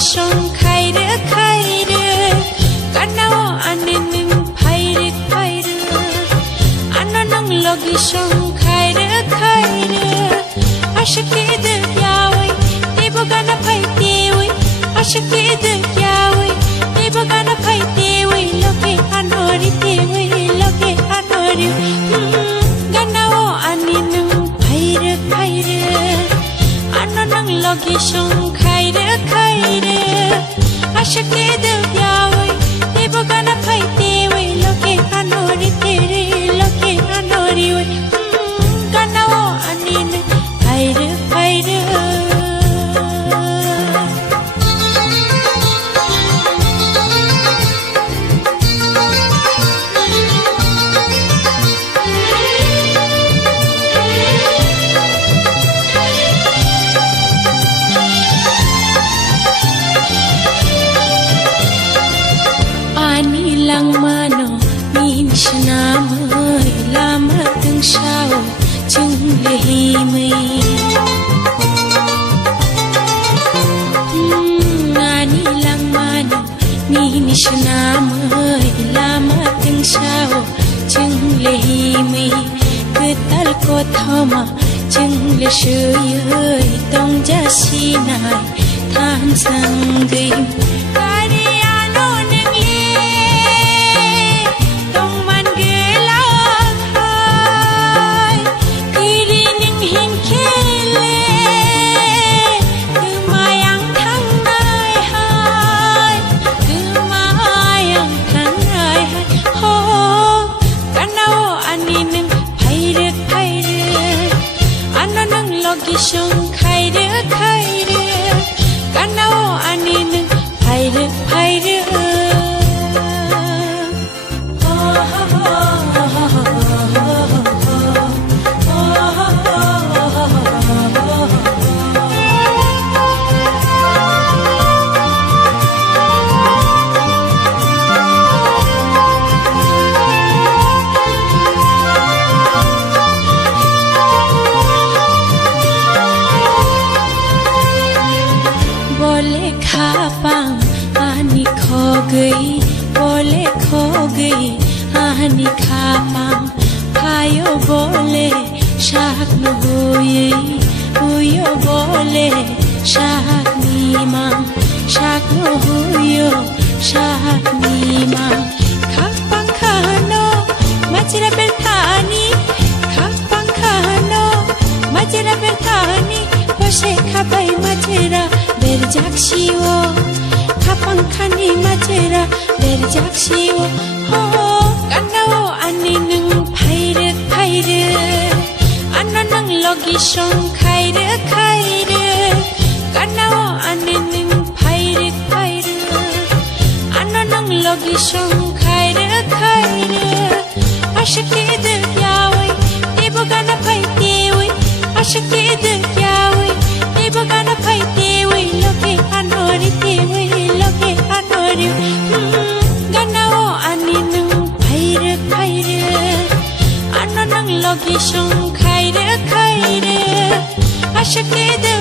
song khayre khayre kanao anin phayre phayre ananang logi song khayre khayre ashke de kyawe debo gana phayte we ashke de kyawe debo gana phayte we loke anori te we loke anori ganao anin phayre phayre ananang logi song khayre khayre ashke de kyawe debo gana phayte we loke anori te re loke anori we ganao anin phayre phayre lang mano min shnamay lamatang shao chung lehimay ani lang mano min shnamay lamatang shao chung lehimay ketal ko thama chung le shuyay tong jasinay than sanggay song khayre khayre kanao anin phayre phayre बोले खापांग आनी खो गई बोले खो गई आनी खापांग खायो बोले शाक न हुयो बोले शाक नीमांग शाक न हुयो शाक नीमांग खापांग खानो मचरा बेलथानी खापांग खानो मचरा बेलथानी बसे खाबाय मचरा berjaksiwo kapang khani machera berjaksiwo ho kanao aninung phayre phayre ananang logi song khayre khayre kanao aninung phayre phayre ananang logi song khayre khayre ashke de kyawe debo gana phayte we ashke de kyawe debo gana phayte we loke anori te we loke anori ganao aninung phayre phayre ananang logi song khayre khayre ashke de